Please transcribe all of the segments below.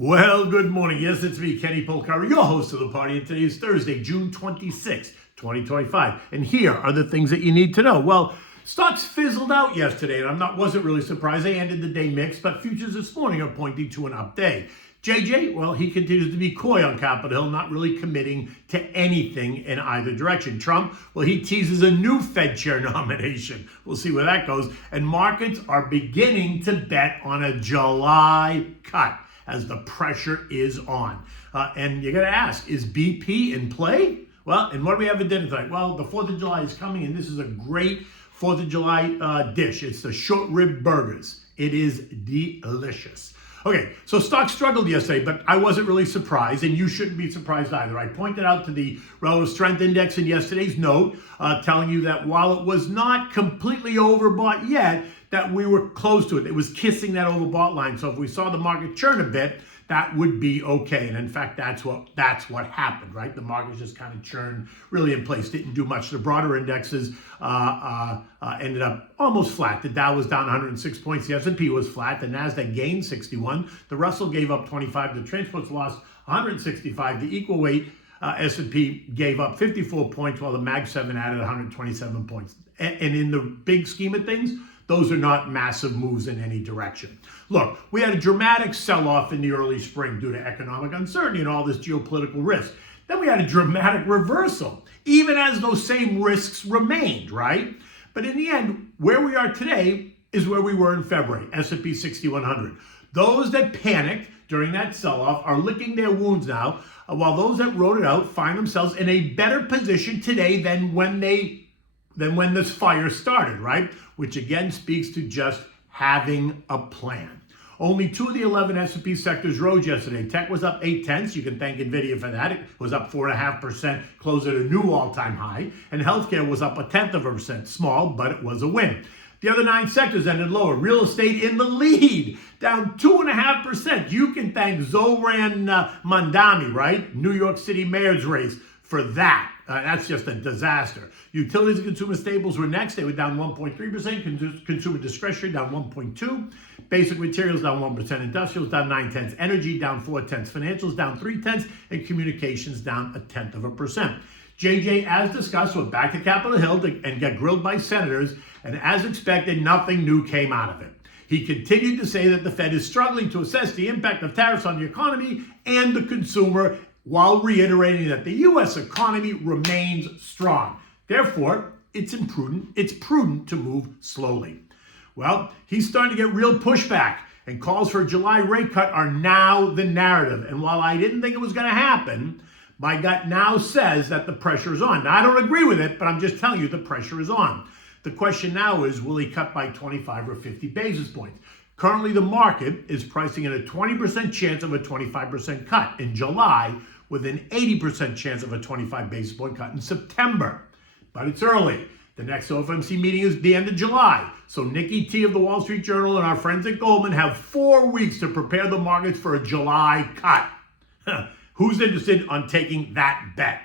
Well, good morning. Yes, it's me, Kenny Polcari, your host of the party, and today is Thursday, June 26, 2025. And here are the things that you need to know. Well, stocks fizzled out yesterday, and wasn't really surprised. They ended the day mixed, but futures this morning are pointing to an up day. JJ, well, he continues to be coy on Capitol Hill, not really committing to anything in either direction. Trump, well, he teases a new Fed chair nomination. We'll see where that goes. And markets are beginning to bet on a July cut as the pressure is on. And you're going to ask, is BP in play? Well, and what do we have for dinner tonight? Well, the 4th of July is coming, and this is a great 4th of July dish. It's the short rib burgers. It is delicious. Okay, so stocks struggled yesterday, but I wasn't really surprised, and you shouldn't be surprised either. I pointed out to the relative strength index in yesterday's note, telling you that while it was not completely overbought yet, that we were close to it. It was kissing that overbought line. So if we saw the market churn a bit, that would be okay. And in fact, that's what happened, right? The market just kind of churned really in place, didn't do much. The broader indexes ended up almost flat. The Dow was down 106 points. The S&P was flat. The NASDAQ gained 61. The Russell gave up 25. The transports lost 165. The equal weight S&P gave up 54 points, while the Mag 7 added 127 points. And in the big scheme of things, those are not massive moves in any direction. Look, we had a dramatic sell-off in the early spring due to economic uncertainty and all this geopolitical risk. Then we had a dramatic reversal, even as those same risks remained, right? But in the end, where we are today is where we were in February, S&P 6100. Those that panicked during that sell-off are licking their wounds now, while those that rode it out find themselves in a better position today than when this fire started, right? Which again speaks to just having a plan. Only 2 of the 11 S&P sectors rose yesterday. Tech was up 0.8. You can thank NVIDIA for that. It was up 4.5%, closed at a new all-time high. And healthcare was up 0.1%. Small, but it was a win. The other 9 sectors ended lower. Real estate in the lead, down 2.5%. You can thank Zoran Mandami, right? New York City mayor's race for that. That's just a disaster. Utilities and consumer staples were next. They were down 1.3%. Consumer discretionary down 1.2%. Basic materials down 1%. Industrials down 0.9%. Energy down 0.4%. Financials down 0.3%. And communications down 0.1%. JJ, as discussed, went back to Capitol Hill and got grilled by senators. And as expected, nothing new came out of it. He continued to say that the Fed is struggling to assess the impact of tariffs on the economy and the consumer, while reiterating that the U.S. economy remains strong. Therefore, it's prudent to move slowly. Well, he's starting to get real pushback, and calls for a July rate cut are now the narrative. And while I didn't think it was going to happen, my gut now says that the pressure is on. Now, I don't agree with it, but I'm just telling you the pressure is on. The question now is, will he cut by 25 or 50 basis points? Currently, the market is pricing in a 20% chance of a 25% cut in July, with an 80% chance of a 25 basis point cut in September. But it's early. The next OFMC meeting is the end of July. So Nikki T of the Wall Street Journal and our friends at Goldman have 4 weeks to prepare the markets for a July cut. Who's interested on taking that bet?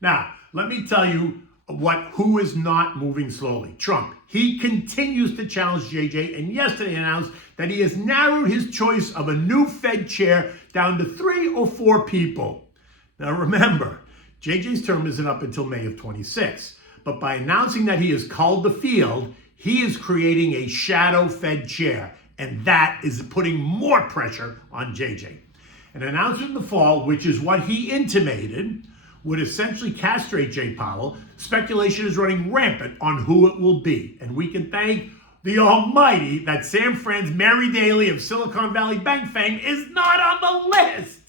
Now, let me tell you who is not moving slowly. Trump. He continues to challenge JJ, and yesterday announced that he has narrowed his choice of a new Fed chair down to 3 or 4 people. Now remember, JJ's term isn't up until May of 26, but by announcing that he has culled the field, he is creating a shadow Fed chair, and that is putting more pressure on JJ. An announcement in the fall, which is what he intimated, would essentially castrate Jay Powell. Speculation is running rampant on who it will be, and we can thank the almighty that Sam Fran's Mary Daly of Silicon Valley Bank fame is not on the list.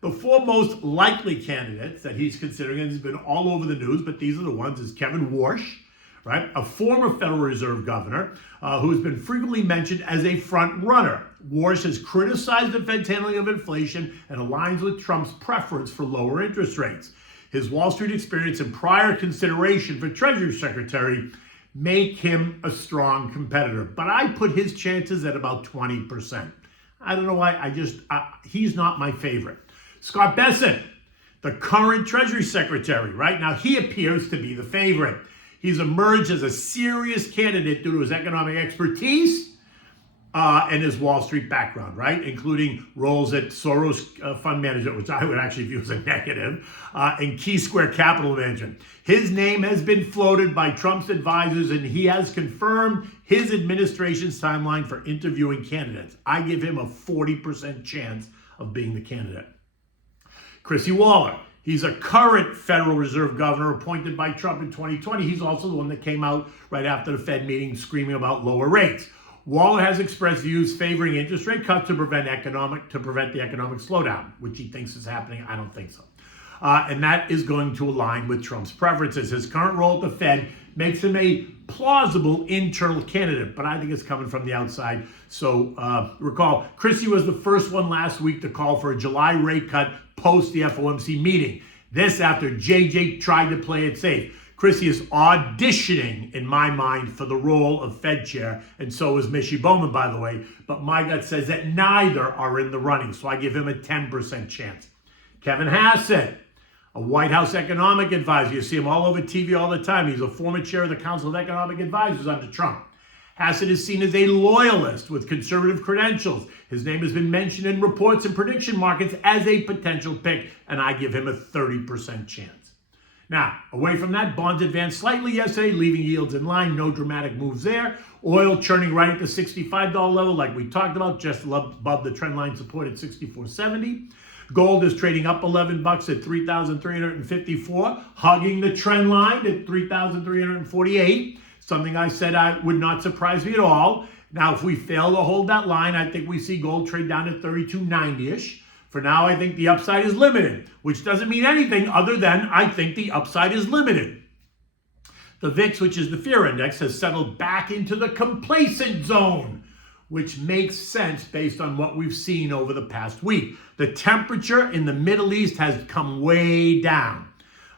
The 4 most likely candidates that he's considering, and he's been all over the news, but these are the ones, is Kevin Warsh, right? A former Federal Reserve governor who has been frequently mentioned as a front runner. Warsh has criticized the Fed's handling of inflation and aligns with Trump's preference for lower interest rates. His Wall Street experience and prior consideration for Treasury Secretary make him a strong competitor, but I put his chances at about 20%. I don't know why, he's not my favorite. Scott Bessent, the current Treasury Secretary, right? Now, he appears to be the favorite. He's emerged as a serious candidate due to his economic expertise and his Wall Street background, right? Including roles at Soros Fund Management, which I would actually view as a negative, and Key Square Capital Management. His name has been floated by Trump's advisors, and he has confirmed his administration's timeline for interviewing candidates. I give him a 40% chance of being the candidate. Chrissy Waller. He's a current Federal Reserve governor appointed by Trump in 2020. He's also the one that came out right after the Fed meeting screaming about lower rates. Waller has expressed views favoring interest rate cuts to prevent the economic slowdown, which he thinks is happening. I don't think so. And that is going to align with Trump's preferences. His current role at the Fed makes him a plausible internal candidate, but I think it's coming from the outside. So recall, Chrissy was the first one last week to call for a July rate cut post the FOMC meeting. This after JJ tried to play it safe. Chrissy is auditioning, in my mind, for the role of Fed chair, and so is Michie Bowman, by the way. But my gut says that neither are in the running, so I give him a 10% chance. Kevin Hassett, a White House economic advisor. You see him all over TV all the time. He's a former chair of the Council of Economic Advisors under Trump. Hassett is seen as a loyalist with conservative credentials. His name has been mentioned in reports and prediction markets as a potential pick, and I give him a 30% chance. Now, away from that, bonds advanced slightly yesterday, leaving yields in line. No dramatic moves there. Oil churning right at the $65 level, like we talked about, just above the trend line support at $64.70. Gold is trading up $11 at $3,354, hugging the trend line at $3,348. Something I said would not surprise me at all. Now, if we fail to hold that line, I think we see gold trade down at $32.90-ish. For now, I think the upside is limited, which doesn't mean anything other than I think the upside is limited. The VIX, which is the fear index, has settled back into the complacent zone, which makes sense based on what we've seen over the past week. The temperature in the Middle East has come way down.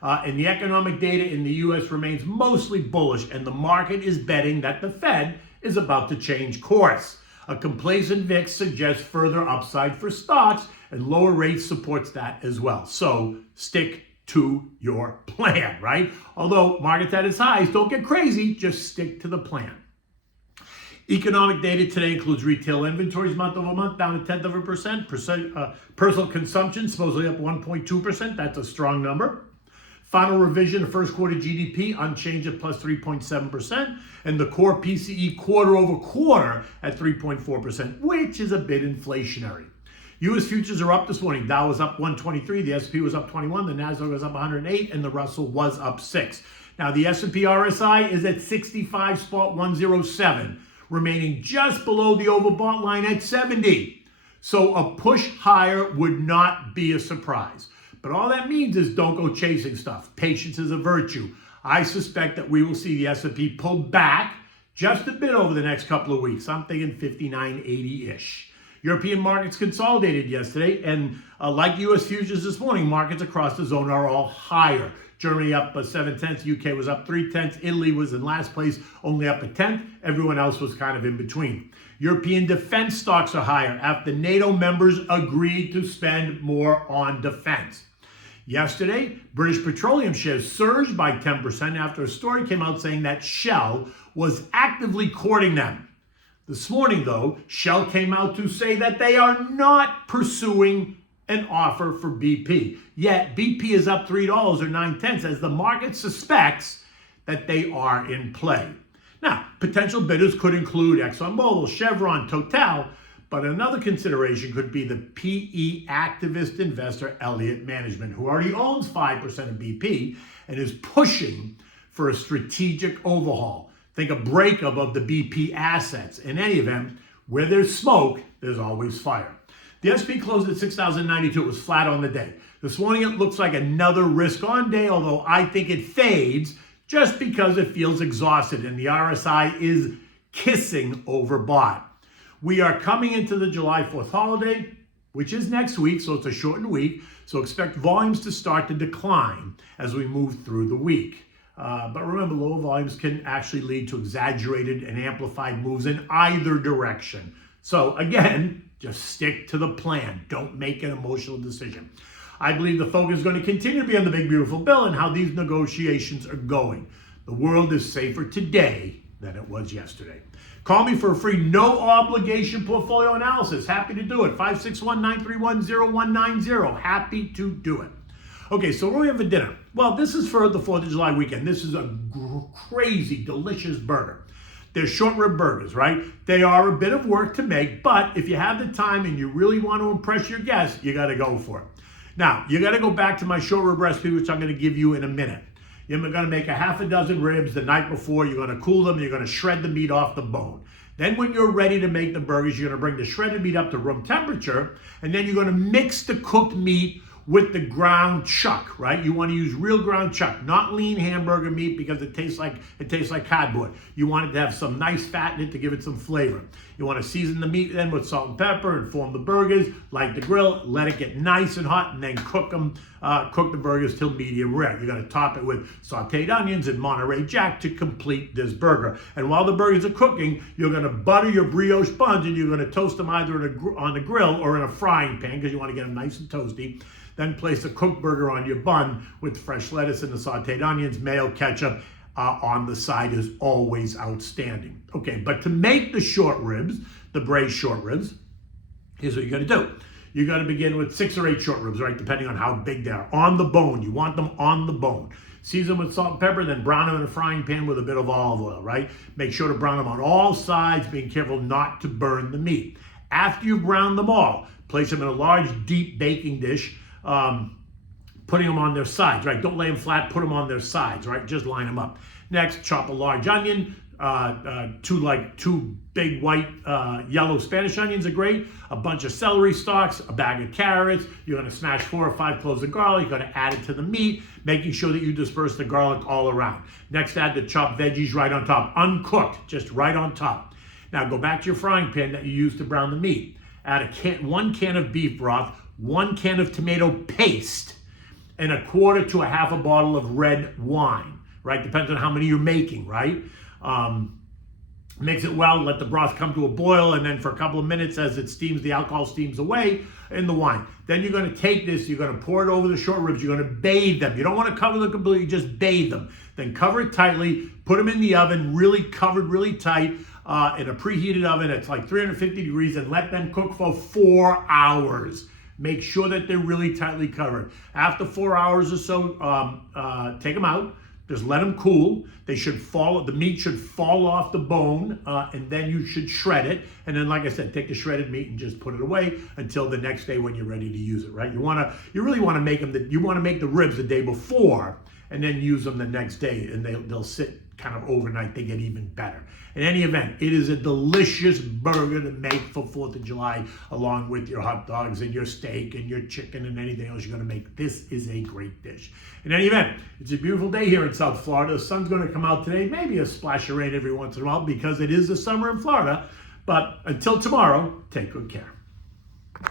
And the economic data in the U.S. remains mostly bullish, and the market is betting that the Fed is about to change course. A complacent VIX suggests further upside for stocks, and lower rates supports that as well. So stick to your plan, right? Although markets at its highs, don't get crazy, just stick to the plan. Economic data today includes retail inventories month over month down a 0.1%. Personal consumption supposedly up 1.2%. That's a strong number. Final revision of first quarter GDP unchanged at plus 3.7%, and the core PCE quarter over quarter at 3.4%, which is a bit inflationary. U.S. futures are up this morning. Dow was up 123, the S&P was up 21, the Nasdaq was up 108, and the Russell was up 6. Now the S&P RSI is at 65.107, remaining just below the overbought line at 70. So a push higher would not be a surprise. But all that means is don't go chasing stuff. Patience is a virtue. I suspect that we will see the S&P pull back just a bit over the next couple of weeks. I'm thinking 59.80-ish. European markets consolidated yesterday, and like U.S. futures this morning, markets across the zone are all higher. Germany up 0.7, UK was up 0.3, Italy was in last place, only up 0.1. Everyone else was kind of in between. European defense stocks are higher after NATO members agreed to spend more on defense. Yesterday, British petroleum shares surged by 10% after a story came out saying that Shell was actively courting them. This morning, though, Shell came out to say that they are not pursuing an offer for BP. Yet, BP is up $3.09 as the market suspects that they are in play. Now, potential bidders could include ExxonMobil, Chevron, Total, but another consideration could be the PE activist investor Elliott Management, who already owns 5% of BP and is pushing for a strategic overhaul. Think a breakup of the BP assets. In any event, where there's smoke, there's always fire. The S&P closed at 6,092. It was flat on the day. This morning, it looks like another risk-on day, although I think it fades just because it feels exhausted and the RSI is kissing overbought. We are coming into the July 4th holiday, which is next week, so it's a shortened week. So expect volumes to start to decline as we move through the week. But remember, low volumes can actually lead to exaggerated and amplified moves in either direction. So again, just stick to the plan. Don't make an emotional decision. I believe the focus is going to continue to be on the big, beautiful bill and how these negotiations are going. The world is safer today than it was yesterday. Call me for a free, no obligation portfolio analysis. Happy to do it. 561-931-0190. Happy to do it. Okay, so what do we have for dinner? Well, this is for the 4th of July weekend. This is a crazy, delicious burger. They're short rib burgers, right? They are a bit of work to make, but if you have the time and you really want to impress your guests, you got to go for it. Now, you got to go back to my short rib recipe, which I'm going to give you in a minute. You're going to make a half a dozen ribs the night before. You're going to cool them. You're going to shred the meat off the bone. Then when you're ready to make the burgers, you're going to bring the shredded meat up to room temperature, and then you're going to mix the cooked meat with the ground chuck, right? You want to use real ground chuck, not lean hamburger meat because it tastes like cardboard. You want it to have some nice fat in it to give it some flavor. You want to season the meat then with salt and pepper and form the burgers, light the grill, let it get nice and hot, and then cook the burgers till medium rare. You're going to top it with sauteed onions and Monterey Jack to complete this burger. And while the burgers are cooking, you're going to butter your brioche buns and you're going to toast them either on the grill or in a frying pan because you want to get them nice and toasty. Then place a cooked burger on your bun with fresh lettuce and the sauteed onions, mayo, ketchup on the side is always outstanding. Okay, but to make the short ribs, the braised short ribs, here's what you're gonna do. You're gonna begin with 6 or 8 short ribs, right? Depending on how big they are. On the bone, you want them on the bone. Season them with salt and pepper, then brown them in a frying pan with a bit of olive oil, right? Make sure to brown them on all sides, being careful not to burn the meat. After you've browned them all, place them in a large, deep baking dish, putting them on their sides, right? Don't lay them flat, put them on their sides, right? Just line them up. Next, chop a large onion, two big white yellow Spanish onions are great, a bunch of celery stalks, a bag of carrots. You're gonna smash 4 or 5 cloves of garlic. You're gonna add it to the meat, making sure that you disperse the garlic all around. Next, add the chopped veggies right on top, uncooked, just right on top. Now go back to your frying pan that you used to brown the meat. Add 1 can of beef broth, 1 can of tomato paste, and 1/4 to 1/2 bottle of red wine, right? Depends on how many you're making, right? Mix it well, let the broth come to a boil, and then for a couple of minutes as it steams, the alcohol steams away in the wine. Then you're gonna take this, you're gonna pour it over the short ribs, you're gonna bathe them. You don't wanna cover them completely, just bathe them. Then cover it tightly, put them in the oven, really covered, really tight, in a preheated oven. It's like 350 degrees, and let them cook for 4 hours. Make sure that they're really tightly covered. After 4 hours or so, take them out. Just let them cool. The meat should fall off the bone, and then you should shred it. And then, like I said, take the shredded meat and just put it away until the next day when you're ready to use it, right? You really want to make them. You want to make the ribs the day before, and then use them the next day, and they'll sit kind of overnight. They get even better. In any event, it is a delicious burger to make for 4th of July, along with your hot dogs and your steak and your chicken and anything else you're going to make. This is a great dish. In any event, it's a beautiful day here in South Florida. The sun's going to come out today, maybe a splash of rain every once in a while because it is the summer in Florida. But until tomorrow, take good care.